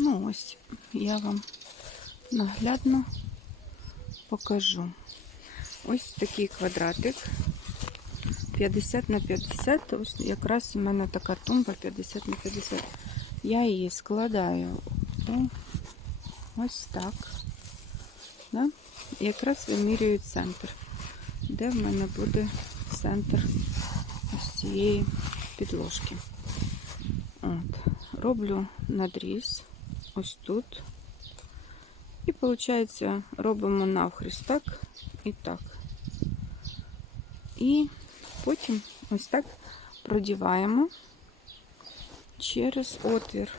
Ну, ось я вам наглядно покажу. Ось такий квадратик. 50 на 50. Ось якраз у мене така тумба 50 на 50. Я її складаю ось так. Да? Якраз вимірюю центр. Де в мене буде центр ось цієї підложки. От. Роблю надріз ось тут. І виходить, робимо навхрест так і так. І потім ось так продіваємо через отвір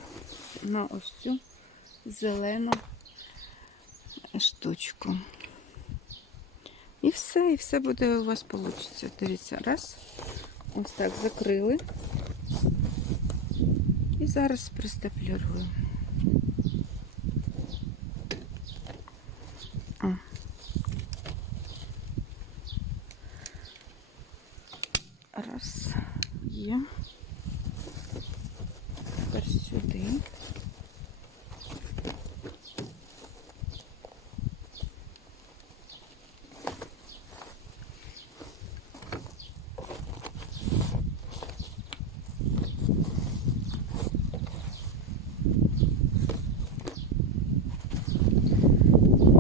на ось цю зелену штучку. І все, і все буде у вас вийде. Дивіться, раз. Ось так закрили. І зараз пристеплюрую. Раз. Є. Тепер сюди.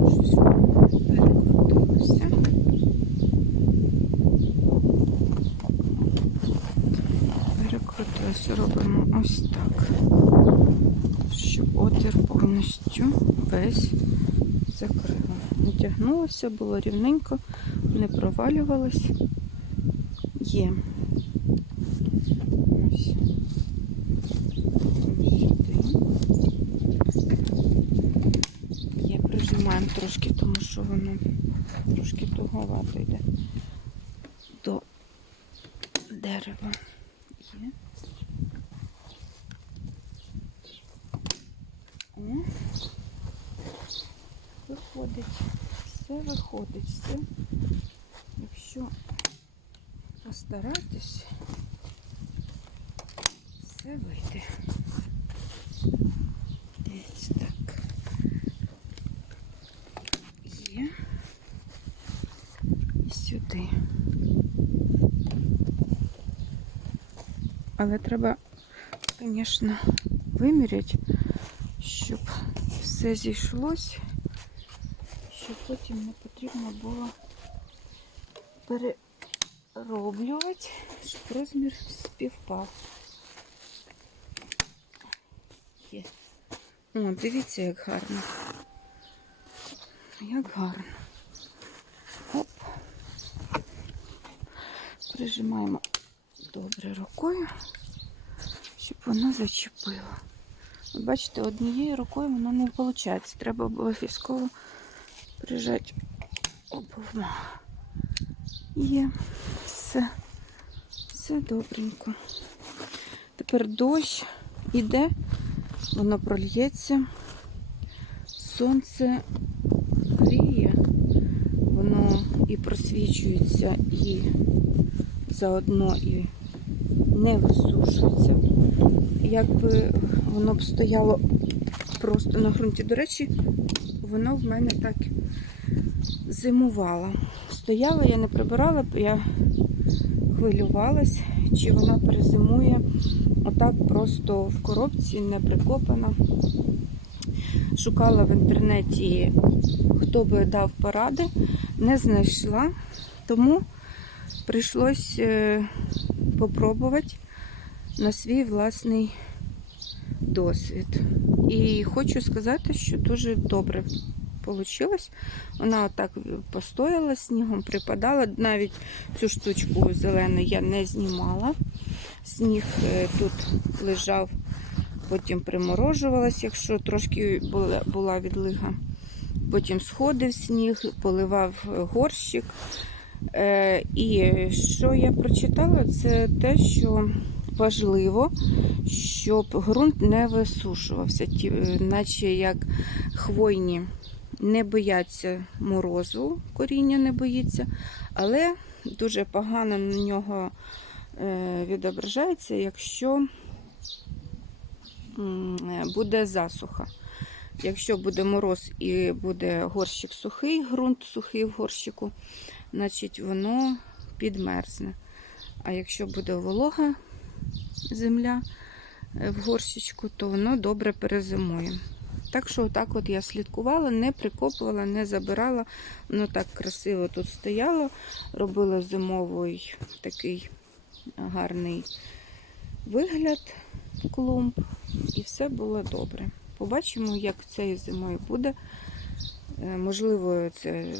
Щось воно перекрутилося. Перекрутилося, робимо ось так, щоб отвір повністю весь закрила. Натягнулося, було рівненько, не провалювалось. Є. Ось. Є, прижимаємо трошки, тому що воно трошки туговато йде до дерева. Є. О. Виходить, все виходить, все. Якщо постаратись, все вийде. Дивіться так. Є. І сюди. Але треба, звісно, виміряти, щоб все зійшлось, щоб потім не потрібно було перероблювати, щоб розмір співпав. Є. О, дивіться, як гарно. Як гарно. Оп. Прижимаємо добре рукою, щоб воно зачепило. Бачите, однією рукою воно не виходить. Треба обов'язково прижати обома. Є все, все добренько. Тепер дощ іде, воно прольється, сонце гріє, воно і просвічується, і заодно і не висушується. Якби воно б стояло просто на ґрунті. До речі, воно в мене так зимувало. Стояла, я не прибирала, я хвилювалась, чи вона перезимує отак просто в коробці, не прикопана. Шукала в інтернеті, хто би дав поради, не знайшла, тому прийшлось е, попробувати на свій власний досвід. І хочу сказати, що дуже добре вийшло. Вона отак постояла снігом, припадала. Навіть цю штучку зелену я не знімала. Сніг е, тут лежав, потім приморожувалась, якщо трошки була, була відлига. Потім сходив сніг, поливав горщик. Е, і що я прочитала, це те, що важливо, щоб ґрунт не висушувався, е, наче як хвойні не бояться морозу, коріння не боїться, але дуже погано на нього е, відображається, якщо буде засуха. Якщо буде мороз і буде горщик сухий, ґрунт сухий в горщику, значить воно підмерзне. А якщо буде волога земля е, в горщичку, то воно добре перезимує. Так що отак от я слідкувала, не прикопувала, не забирала. Воно так красиво тут стояло, робила зимовий такий гарний вигляд клумб, і все було добре. Побачимо, як цією зимою буде. Е, Можливо, це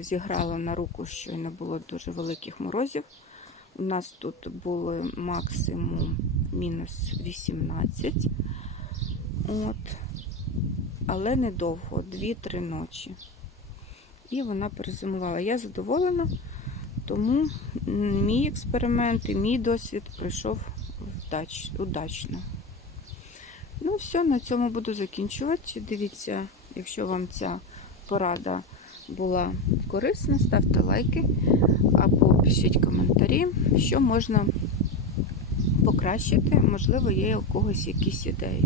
зіграло на руку, що не було дуже великих морозів. У нас тут було максимум мінус 18. От. Але недовго, 2-3 ночі. І вона перезимувала. Я задоволена, тому мій експеримент і мій досвід пройшов вдач, удачно. Ну, все, на цьому буду закінчувати. Дивіться, якщо вам ця порада була корисна, ставте лайки або пишіть коментарі, що можна покращити. Можливо, є у когось якісь ідеї.